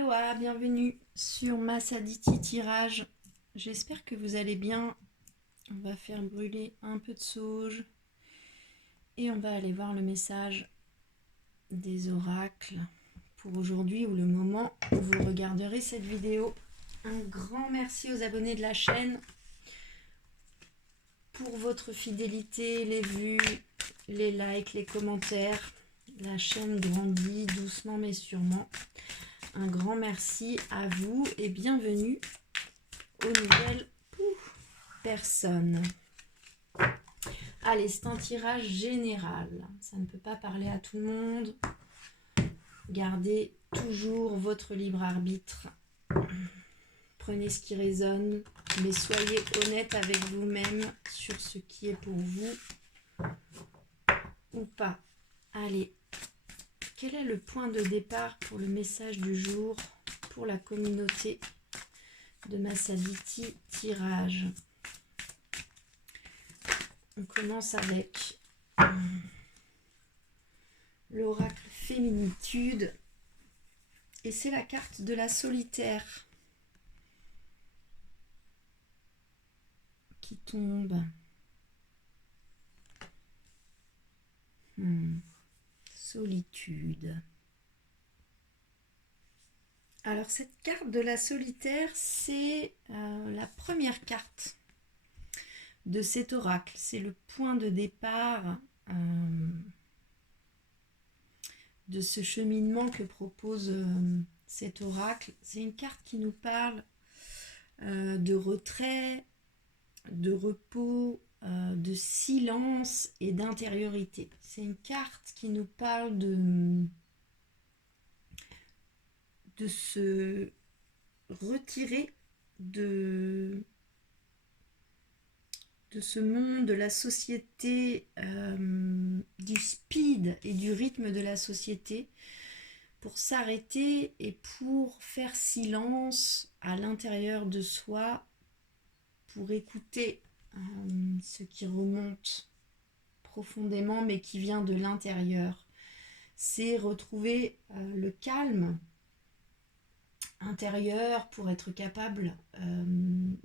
Aloha, bienvenue sur Massaditi Tirage. J'espère que vous allez bien. On va faire brûler un peu de sauge et on va aller voir le message des oracles pour aujourd'hui ou le moment où vous regarderez cette vidéo. Un grand merci aux abonnés de la chaîne pour votre fidélité, les vues, les likes, les commentaires. La chaîne grandit doucement mais sûrement. Un grand merci à vous et bienvenue aux nouvelles personnes. Allez, c'est un tirage général. Ça ne peut pas parler à tout le monde. Gardez toujours votre libre arbitre. Prenez ce qui résonne, mais soyez honnête avec vous-même sur ce qui est pour vous ou pas. Allez, quel est le point de départ pour le message du jour pour la communauté de Massaditi Tirage? On commence avec l'oracle Féminitude et c'est la carte de la solitaire qui tombe. Solitude. Alors cette carte de la solitaire, c'est la première carte de cet oracle. C'est le point de départ de ce cheminement que propose cet oracle. C'est une carte qui nous parle de retrait, de repos, de silence et d'intériorité. C'est une carte qui nous parle de se retirer de ce monde, de la société, du speed et du rythme de la société, pour s'arrêter et pour faire silence à l'intérieur de soi, pour écouter ce qui remonte profondément mais qui vient de l'intérieur. C'est retrouver le calme intérieur pour être capable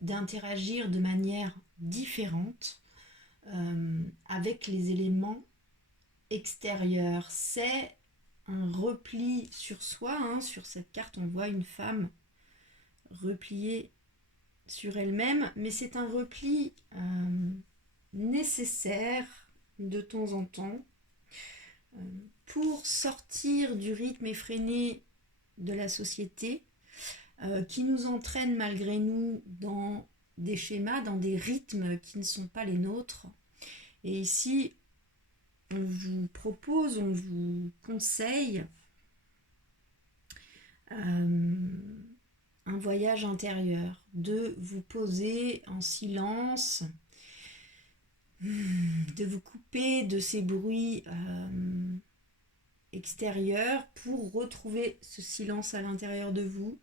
d'interagir de manière différente avec les éléments extérieurs. C'est un repli sur soi. Sur cette carte, on voit une femme repliée sur elle-même, mais c'est un repli nécessaire de temps en temps pour sortir du rythme effréné de la société qui nous entraîne malgré nous dans des schémas, dans des rythmes qui ne sont pas les nôtres. Et ici, on vous propose, on vous conseille un voyage intérieur, de vous poser en silence, de vous couper de ces bruits extérieurs pour retrouver ce silence à l'intérieur de vous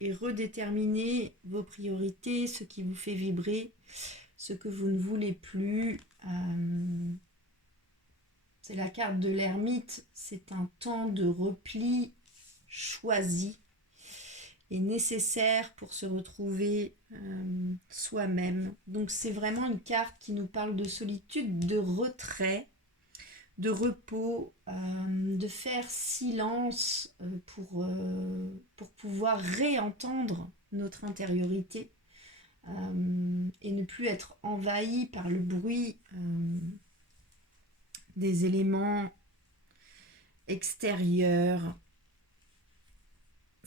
et redéterminer vos priorités, ce qui vous fait vibrer, ce que vous ne voulez plus. C'est la carte de l'ermite, c'est un temps de repli choisi et nécessaire pour se retrouver soi-même. Donc c'est vraiment une carte qui nous parle de solitude, de retrait, de repos, de faire silence pour pouvoir réentendre notre intériorité et ne plus être envahi par le bruit des éléments extérieurs.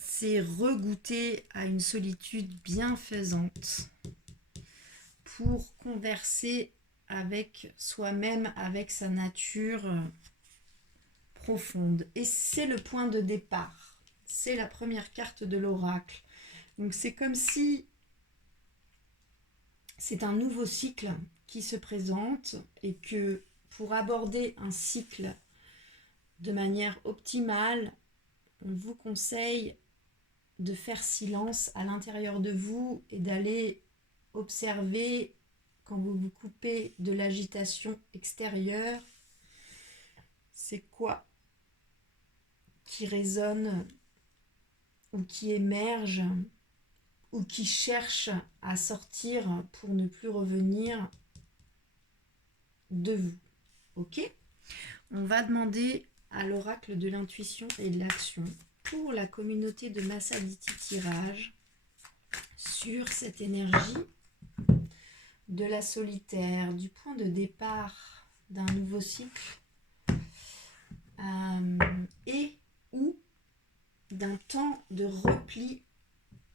C'est regoûter à une solitude bienfaisante pour converser avec soi-même, avec sa nature profonde. Et c'est le point de départ. C'est la première carte de l'oracle. Donc c'est comme si c'est un nouveau cycle qui se présente et que pour aborder un cycle de manière optimale, on vous conseille de faire silence à l'intérieur de vous et d'aller observer quand vous vous coupez de l'agitation extérieure, c'est quoi qui résonne ou qui émergent ou qui cherchent à sortir pour ne plus revenir de vous. Ok? On va demander à l'oracle de l'intuition et de l'action pour la communauté de Massaditi Tirage sur cette énergie de la solitaire, du point de départ d'un nouveau cycle et ou d'un temps de repli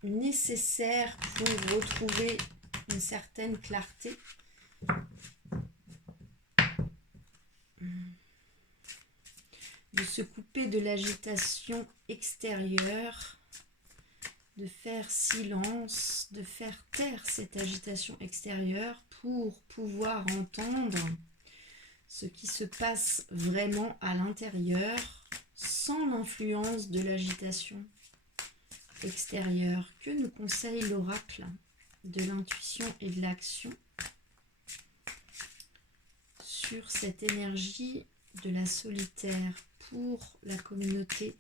nécessaire pour retrouver une certaine clarté. De se couper de l'agitation extérieure, de faire silence, de faire taire cette agitation extérieure pour pouvoir entendre ce qui se passe vraiment à l'intérieur sans l'influence de l'agitation extérieure. Que nous conseille l'oracle de l'intuition et de l'action sur cette énergie de la solitaire pour la communauté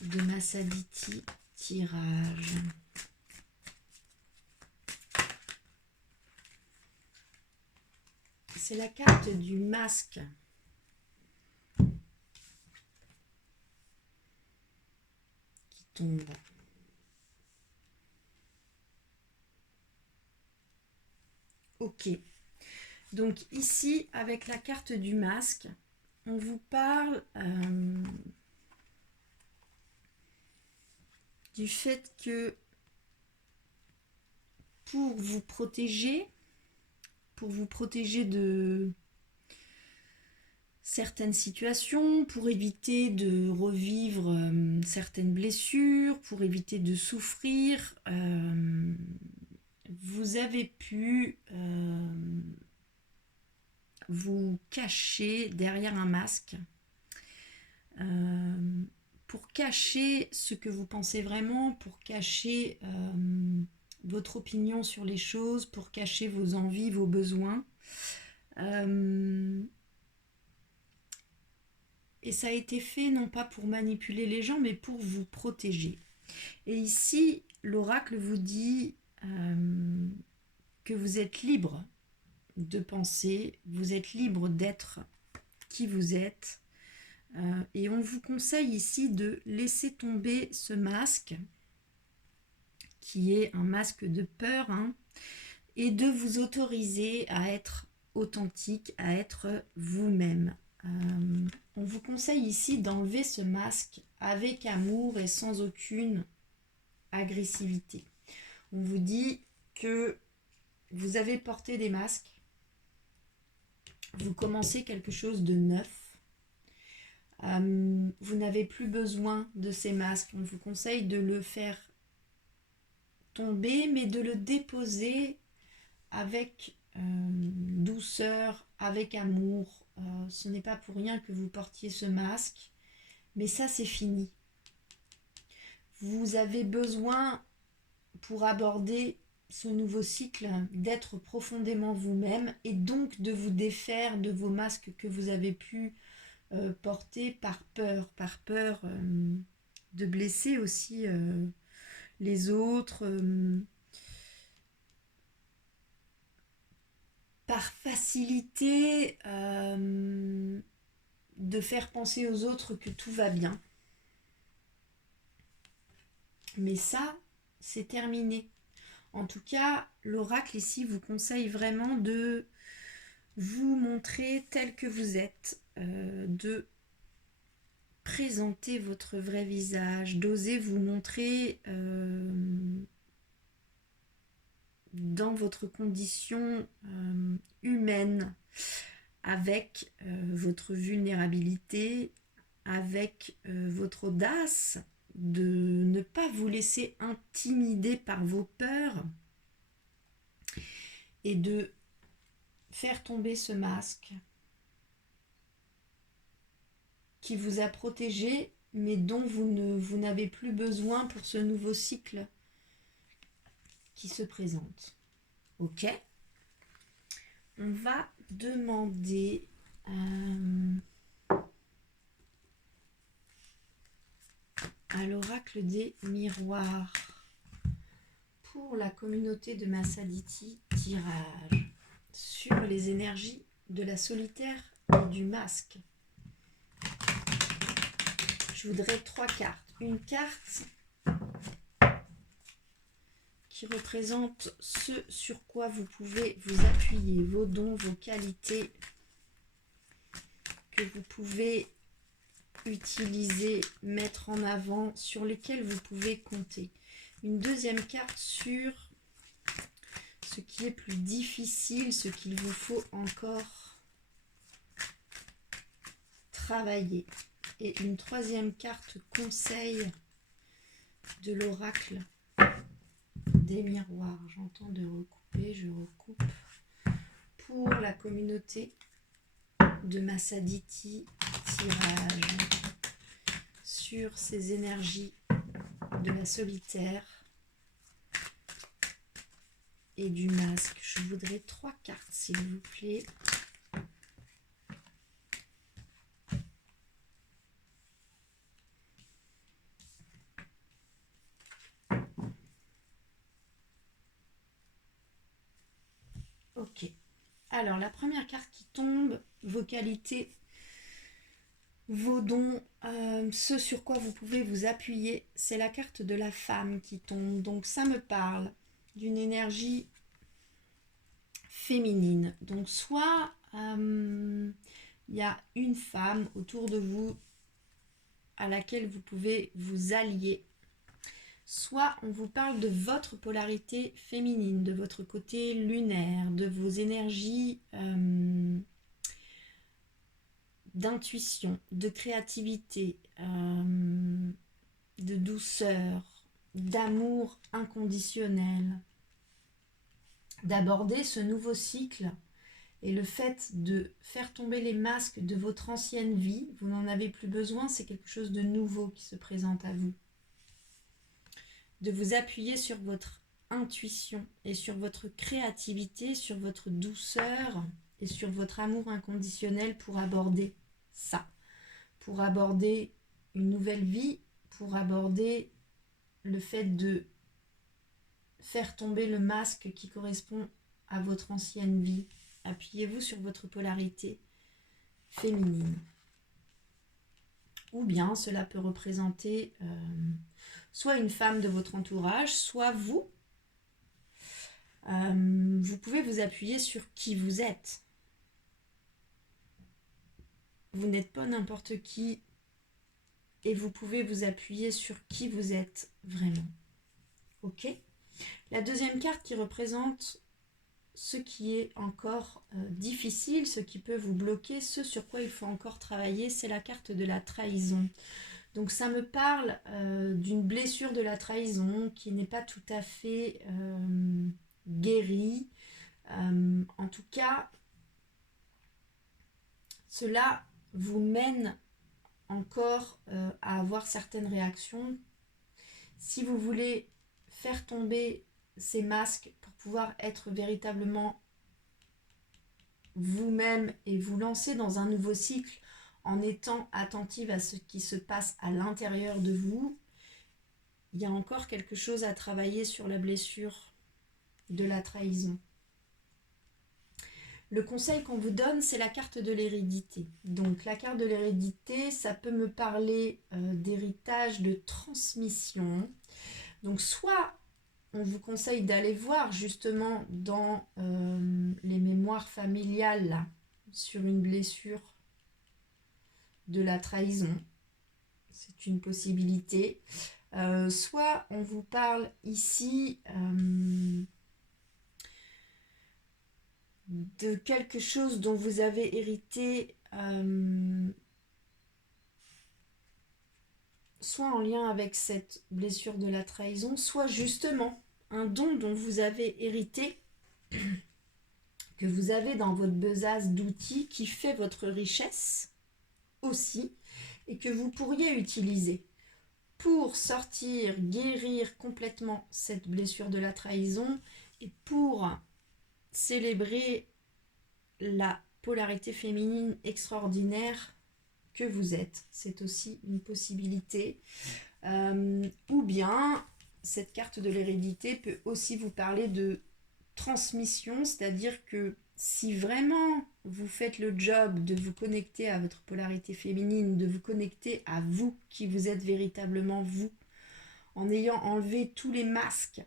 de Massaditi Tirage? C'est la carte du masque. Qui tombe. Ok. Donc ici, avec la carte du masque, on vous parle du fait que pour vous protéger de certaines situations, pour éviter de revivre certaines blessures, pour éviter de souffrir, vous avez pu vous cacher derrière un masque pour cacher ce que vous pensez vraiment, pour cacher votre opinion sur les choses, pour cacher vos envies, vos besoins. Et ça a été fait non pas pour manipuler les gens, mais pour vous protéger. Et ici, l'oracle vous dit que vous êtes libre de penser, vous êtes libre d'être qui vous êtes. Et on vous conseille ici de laisser tomber ce masque, qui est un masque de peur, et de vous autoriser à être authentique, à être vous-même. On vous conseille ici d'enlever ce masque avec amour et sans aucune agressivité. On vous dit que vous avez porté des masques, vous commencez quelque chose de neuf, vous n'avez plus besoin de ces masques. On vous conseille de le faire tomber, mais de le déposer avec douceur, avec amour. Ce n'est pas pour rien que vous portiez ce masque, mais ça c'est fini. Vous avez besoin, pour aborder ce nouveau cycle, d'être profondément vous-même et donc de vous défaire de vos masques que vous avez pu porter par peur de blesser aussi les autres, par facilité de faire penser aux autres que tout va bien. Mais ça, c'est terminé. En tout cas, l'oracle ici vous conseille vraiment de vous montrer tel que vous êtes, de présenter votre vrai visage, d'oser vous montrer dans votre condition humaine, avec votre vulnérabilité, avec votre audace, de ne pas vous laisser intimider par vos peurs et de faire tomber ce masque qui vous a protégé, mais dont vous n'avez plus besoin pour ce nouveau cycle qui se présente. Ok ? On va demander à l'oracle des miroirs. Pour la communauté de Massaditi, tirage sur les énergies de la solitaire et du masque. Je voudrais 3 cartes. Une carte qui représente ce sur quoi vous pouvez vous appuyer, vos dons, vos qualités que vous pouvez utiliser, mettre en avant, sur lesquelles vous pouvez compter. Une deuxième carte sur ce qui est plus difficile, ce qu'il vous faut encore travailler. Et une troisième carte conseil de l'oracle des miroirs. J'entends de recouper, je recoupe. Pour la communauté de Massaditi, tirage sur ces énergies de la solitaire et du masque. Je voudrais 3 cartes, s'il vous plaît. Ok. Alors, la première carte qui tombe, vos qualités, vos dons, ce sur quoi vous pouvez vous appuyer, c'est la carte de la femme qui tombe. Donc, ça me parle d'une énergie féminine. Donc, soit il y a une femme autour de vous à laquelle vous pouvez vous allier. Soit on vous parle de votre polarité féminine, de votre côté lunaire, de vos énergies d'intuition, de créativité, de douceur, d'amour inconditionnel, d'aborder ce nouveau cycle et le fait de faire tomber les masques de votre ancienne vie. Vous n'en avez plus besoin, c'est quelque chose de nouveau qui se présente à vous. De vous appuyer sur votre intuition et sur votre créativité, sur votre douceur et sur votre amour inconditionnel pour aborder ça, pour aborder une nouvelle vie, pour aborder le fait de faire tomber le masque qui correspond à votre ancienne vie. Appuyez-vous sur votre polarité féminine. Ou bien cela peut représenter soit une femme de votre entourage, soit vous. Vous pouvez vous appuyer sur qui vous êtes. Vous n'êtes pas n'importe qui et vous pouvez vous appuyer sur qui vous êtes vraiment. Ok ? La deuxième carte qui représente ce qui est encore difficile, ce qui peut vous bloquer, ce sur quoi il faut encore travailler, c'est la carte de la trahison. Donc ça me parle d'une blessure de la trahison qui n'est pas tout à fait guérie. En tout cas, cela vous mène encore à avoir certaines réactions. Si vous voulez faire tomber ces masques pour pouvoir être véritablement vous-même et vous lancer dans un nouveau cycle en étant attentive à ce qui se passe à l'intérieur de vous, il y a encore quelque chose à travailler sur la blessure de la trahison. Le conseil qu'on vous donne, c'est la carte de l'hérédité. Donc la carte de l'hérédité, ça peut me parler d'héritage, de transmission. Donc soit on vous conseille d'aller voir justement dans les mémoires familiales là, sur une blessure de la trahison. C'est une possibilité. Soit on vous parle ici de quelque chose dont vous avez hérité, soit en lien avec cette blessure de la trahison, soit justement un don dont vous avez hérité, que vous avez dans votre besace d'outils, qui fait votre richesse aussi, et que vous pourriez utiliser pour sortir, guérir complètement cette blessure de la trahison et pour célébrer la polarité féminine extraordinaire que vous êtes. C'est aussi une possibilité. Ou bien, cette carte de l'hérédité peut aussi vous parler de transmission, c'est-à-dire que si vraiment vous faites le job de vous connecter à votre polarité féminine, de vous connecter à vous, qui vous êtes véritablement vous, en ayant enlevé tous les masques,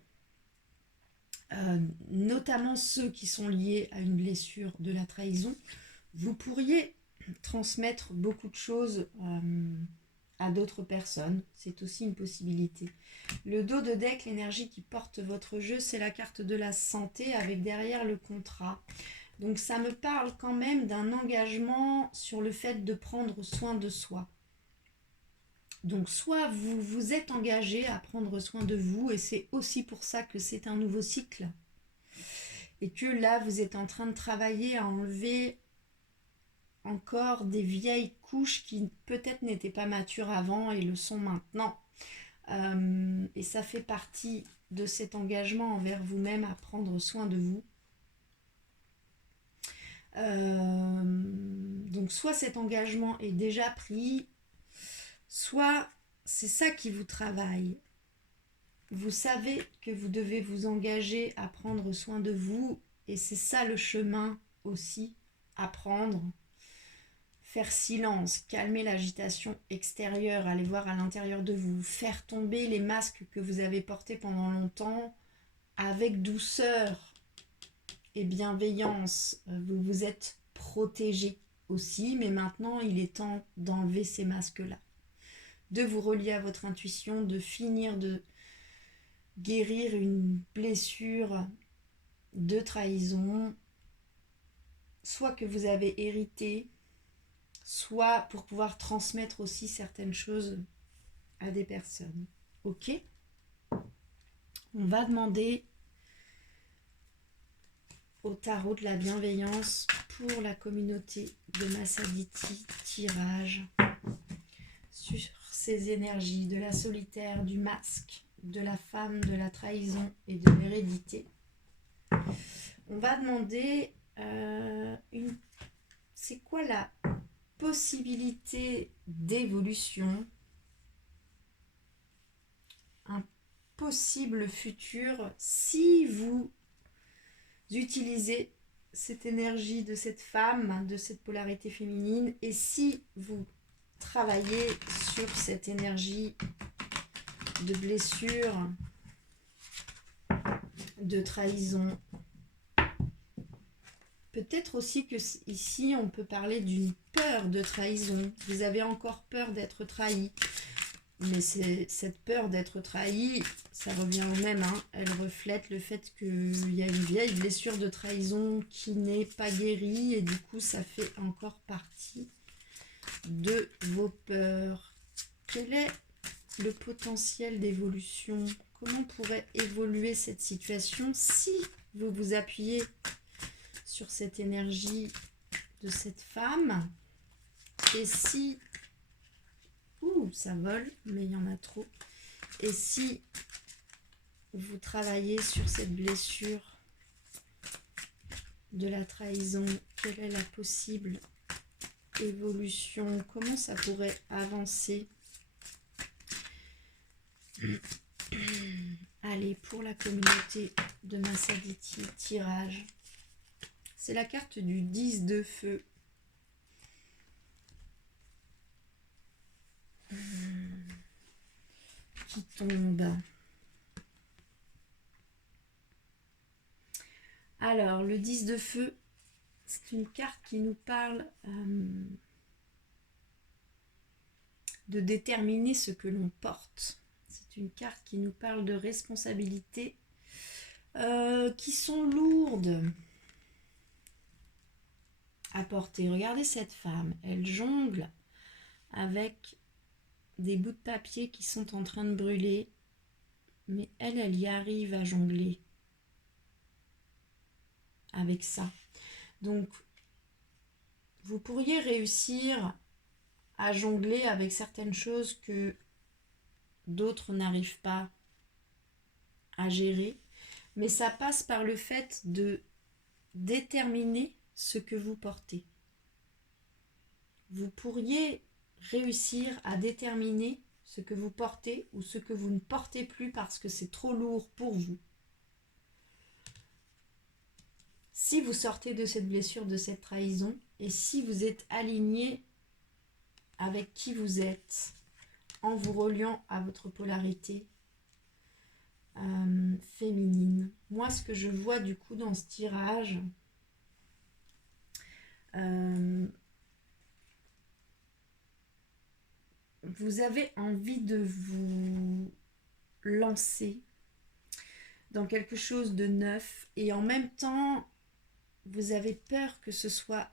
notamment ceux qui sont liés à une blessure de la trahison, vous pourriez transmettre beaucoup de choses à d'autres personnes. C'est aussi une possibilité. Le dos de deck, l'énergie qui porte votre jeu, c'est la carte de la santé avec derrière le contrat. Donc ça me parle quand même d'un engagement sur le fait de prendre soin de soi. Donc soit vous vous êtes engagé à prendre soin de vous, et c'est aussi pour ça que c'est un nouveau cycle. Et que là, vous êtes en train de travailler à enlever encore des vieilles couches qui peut-être n'étaient pas matures avant et le sont maintenant. Et ça fait partie de cet engagement envers vous-même à prendre soin de vous. Donc soit cet engagement est déjà pris, soit c'est ça qui vous travaille. Vous savez que vous devez vous engager à prendre soin de vous, et c'est ça le chemin aussi à prendre. Faire silence, calmer l'agitation extérieure, aller voir à l'intérieur de vous, faire tomber les masques que vous avez portés pendant longtemps avec douceur et bienveillance. Vous vous êtes protégé aussi, mais maintenant il est temps d'enlever ces masques-là, de vous relier à votre intuition, de finir de guérir une blessure de trahison, soit que vous avez hérité, soit pour pouvoir transmettre aussi certaines choses à des personnes. Ok ? On va demander au tarot de la bienveillance pour la communauté de Massaditi, tirage sur ces énergies de la solitaire, du masque, de la femme, de la trahison et de l'hérédité. On va demander c'est quoi la possibilité d'évolution, un possible futur si vous utilisez cette énergie de cette femme, de cette polarité féminine, et si vous travaillez sur cette énergie de blessure, de trahison. Peut-être aussi que ici on peut parler d'une peur de trahison. Vous avez encore peur d'être trahi, mais cette peur d'être trahi, ça revient au même, hein. Elle reflète le fait qu'il y a une vieille blessure de trahison qui n'est pas guérie, et du coup ça fait encore partie de vos peurs. Quel est le potentiel d'évolution? Comment pourrait évoluer cette situation si vous vous appuyez sur cette énergie de cette femme? Et si... Ouh, ça vole, mais il y en a trop. Et si vous travaillez sur cette blessure de la trahison, quelle est la possible évolution? Comment ça pourrait avancer? Allez, pour la communauté de Massaditi, tirage. C'est la carte du 10 de feu. Qui tombe. Alors, le 10 de feu, c'est une carte qui nous parle de déterminer ce que l'on porte. C'est une carte qui nous parle de responsabilités qui sont lourdes à porter. Regardez cette femme, elle jongle avec des bouts de papier qui sont en train de brûler, mais elle y arrive à jongler avec ça. Donc, vous pourriez réussir à jongler avec certaines choses que d'autres n'arrivent pas à gérer, mais ça passe par le fait de déterminer ce que vous portez. Vous pourriez réussir à déterminer ce que vous portez ou ce que vous ne portez plus parce que c'est trop lourd pour vous. Si vous sortez de cette blessure, de cette trahison, et si vous êtes aligné avec qui vous êtes, en vous reliant à votre polarité féminine. Moi, ce que je vois du coup dans ce tirage, vous avez envie de vous lancer dans quelque chose de neuf et en même temps, vous avez peur que ce soit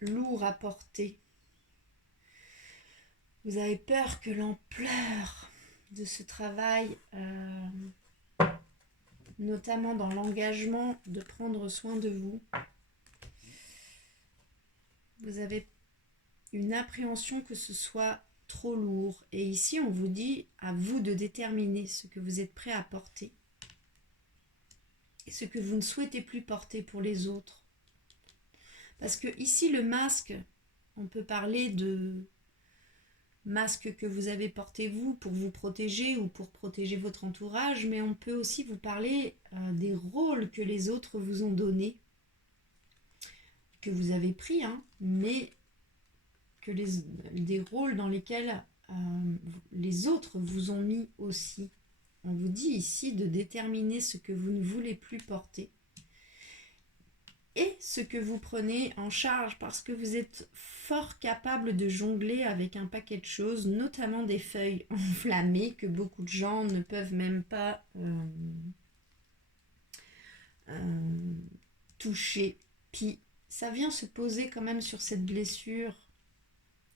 lourd à porter. Vous avez peur que l'ampleur de ce travail, notamment dans l'engagement de prendre soin de vous, vous avez une appréhension que ce soit trop lourd. Et ici, on vous dit à vous de déterminer ce que vous êtes prêt à porter et ce que vous ne souhaitez plus porter pour les autres. Parce que ici, le masque, on peut parler de masque que vous avez porté vous pour vous protéger ou pour protéger votre entourage, mais on peut aussi vous parler des rôles que les autres vous ont donnés, que vous avez pris, mais que des rôles dans lesquels les autres vous ont mis aussi. On vous dit ici de déterminer ce que vous ne voulez plus porter et ce que vous prenez en charge parce que vous êtes fort capable de jongler avec un paquet de choses, notamment des feuilles enflammées que beaucoup de gens ne peuvent même pas toucher. Puis ça vient se poser quand même sur cette blessure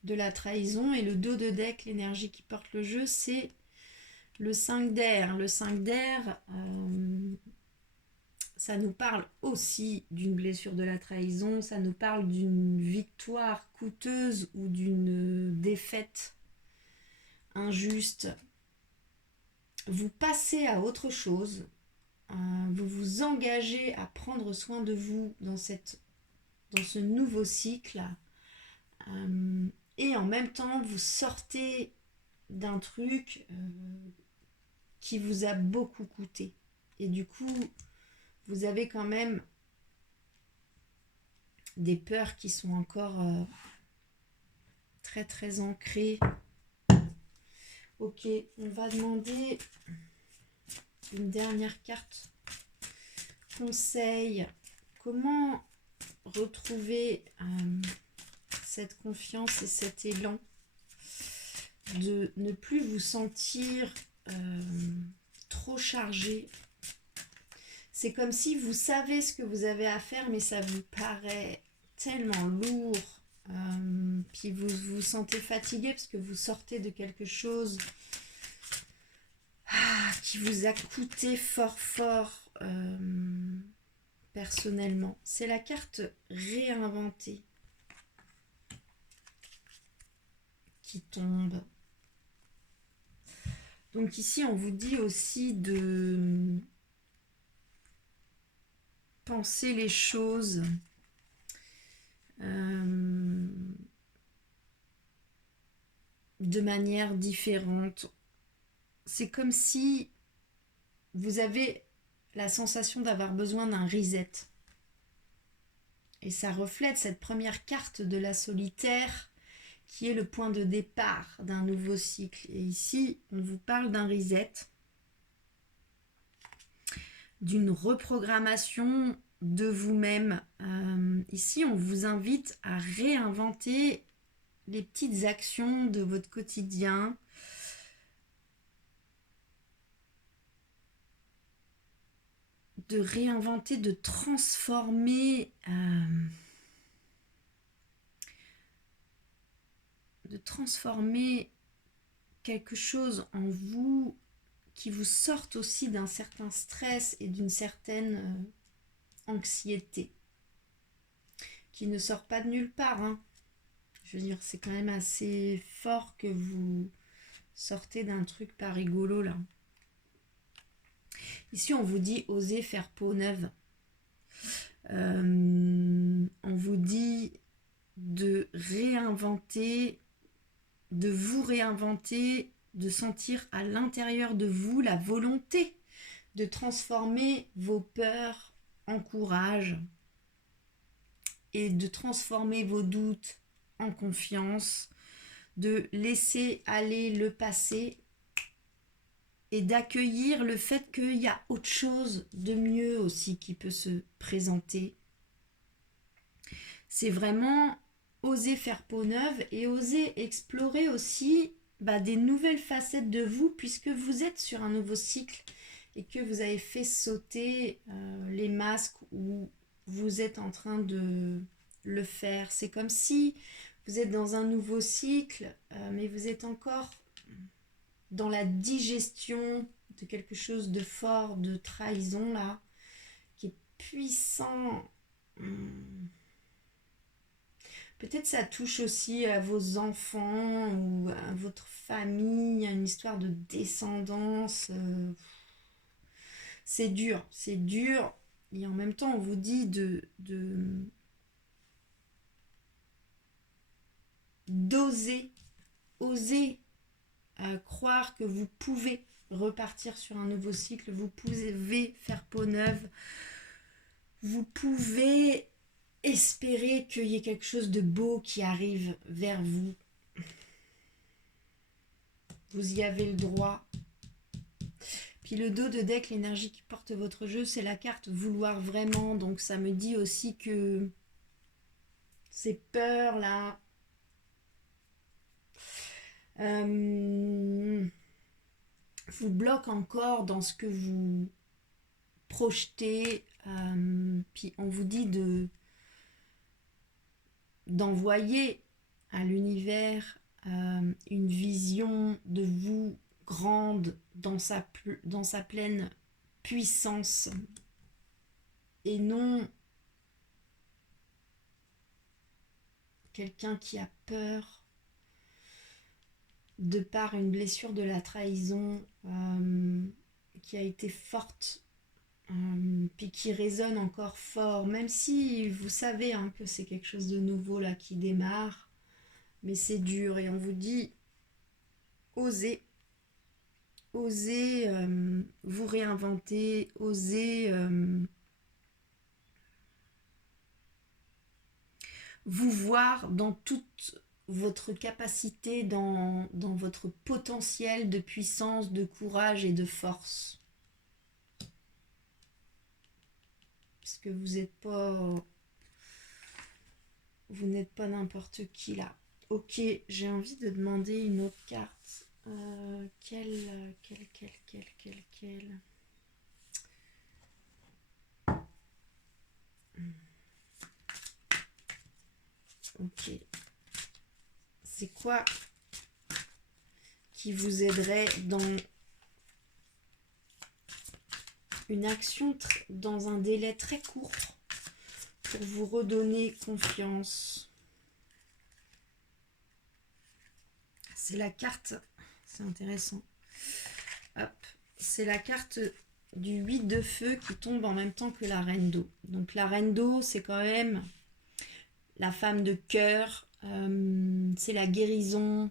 de la trahison et le dos de deck, l'énergie qui porte le jeu, c'est le 5 d'air. Le 5 d'air, ça nous parle aussi d'une blessure de la trahison, ça nous parle d'une victoire coûteuse ou d'une défaite injuste. Vous passez à autre chose, vous vous engagez à prendre soin de vous dans ce nouveau cycle, et en même temps vous sortez d'un truc qui vous a beaucoup coûté. Et du coup, vous avez quand même des peurs qui sont encore très très ancrées. Ok, on va demander une dernière carte. Conseil, comment retrouver cette confiance et cet élan de ne plus vous sentir trop chargé. C'est comme si vous savez ce que vous avez à faire, mais ça vous paraît tellement lourd. Puis vous vous sentez fatigué parce que vous sortez de quelque chose qui vous a coûté fort personnellement. C'est la carte réinventée qui tombe. Donc ici, on vous dit aussi de penser les choses de manière différente. C'est comme si vous avez la sensation d'avoir besoin d'un reset. Et ça reflète cette première carte de la solitaire qui est le point de départ d'un nouveau cycle. Et ici, on vous parle d'un reset, d'une reprogrammation de vous-même. Ici, on vous invite à réinventer les petites actions de votre quotidien, de réinventer, de transformer quelque chose en vous qui vous sorte aussi d'un certain stress et d'une certaine anxiété qui ne sort pas de nulle part. Je veux dire, c'est quand même assez fort que vous sortez d'un truc pas rigolo là. Ici, on vous dit oser faire peau neuve. On vous dit de réinventer de vous réinventer, de sentir à l'intérieur de vous la volonté de transformer vos peurs en courage et de transformer vos doutes en confiance, de laisser aller le passé et d'accueillir le fait qu'il y a autre chose de mieux aussi qui peut se présenter. C'est vraiment oser faire peau neuve et oser explorer aussi des nouvelles facettes de vous, puisque vous êtes sur un nouveau cycle et que vous avez fait sauter les masques ou vous êtes en train de le faire. C'est comme si vous êtes dans un nouveau cycle, mais vous êtes encore dans la digestion de quelque chose de fort, de trahison là, qui est puissant. Peut-être ça touche aussi à vos enfants ou à votre famille, à une histoire de descendance. C'est dur. Et en même temps, on vous dit d'oser, oser croire que vous pouvez repartir sur un nouveau cycle, vous pouvez faire peau neuve, vous pouvez espérer qu'il y ait quelque chose de beau qui arrive vers vous. Vous y avez le droit. Puis le dos de deck, l'énergie qui porte votre jeu, c'est la carte vouloir vraiment. Donc ça me dit aussi que ces peurs là vous bloquent encore dans ce que vous projetez. Puis on vous dit d'envoyer à l'univers une vision de vous grande dans sa pleine puissance et non quelqu'un qui a peur de par une blessure de la trahison qui a été forte puis qui résonne encore fort, même si vous savez que c'est quelque chose de nouveau là qui démarre, mais c'est dur et on vous dit osez vous réinventer, osez vous voir dans toute votre capacité, dans votre potentiel de puissance, de courage et de force. Parce que vous n'êtes pas n'importe qui là. Ok, j'ai envie de demander une autre carte. Quelle Ok. C'est quoi qui vous aiderait dans une action dans un délai très court pour vous redonner confiance? C'est la carte, c'est intéressant. Hop, c'est la carte du 8 de feu qui tombe en même temps que la reine d'eau. Donc la reine d'eau, c'est quand même la femme de cœur, c'est la guérison,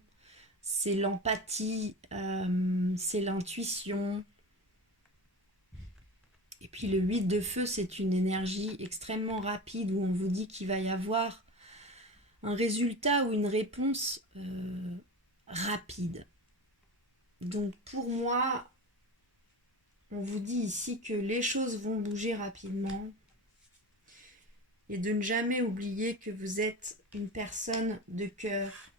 c'est l'empathie, c'est l'intuition. Et puis le 8 de feu, c'est une énergie extrêmement rapide où on vous dit qu'il va y avoir un résultat ou une réponse rapide. Donc pour moi, on vous dit ici que les choses vont bouger rapidement et de ne jamais oublier que vous êtes une personne de cœur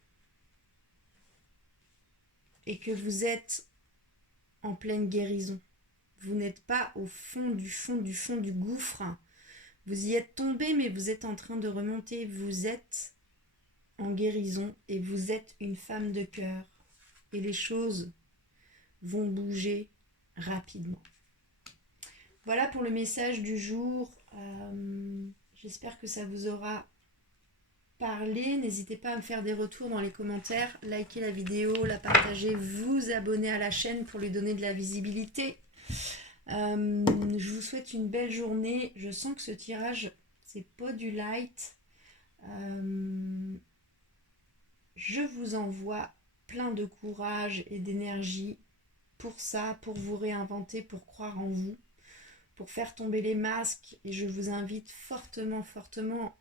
et que vous êtes en pleine guérison. Vous n'êtes pas au fond du gouffre. Vous y êtes tombé, mais vous êtes en train de remonter. Vous êtes en guérison et vous êtes une femme de cœur. Et les choses vont bouger rapidement. Voilà pour le message du jour. J'espère que ça vous aura parlé. N'hésitez pas à me faire des retours dans les commentaires. Likez la vidéo, la partagez, vous abonnez à la chaîne pour lui donner de la visibilité. Je vous souhaite une belle journée. Je sens que ce tirage, c'est pas du light. Je vous envoie plein de courage et d'énergie pour ça, pour vous réinventer, pour croire en vous, pour faire tomber les masques. Et je vous invite fortement, fortement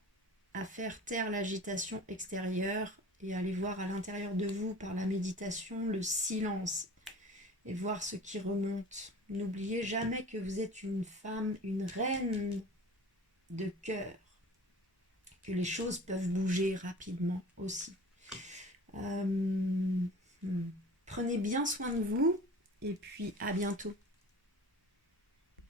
à faire taire l'agitation extérieure et aller voir à l'intérieur de vous par la méditation le silence et voir ce qui remonte. N'oubliez jamais que vous êtes une femme, une reine de cœur, que les choses peuvent bouger rapidement aussi. Prenez bien soin de vous et puis à bientôt.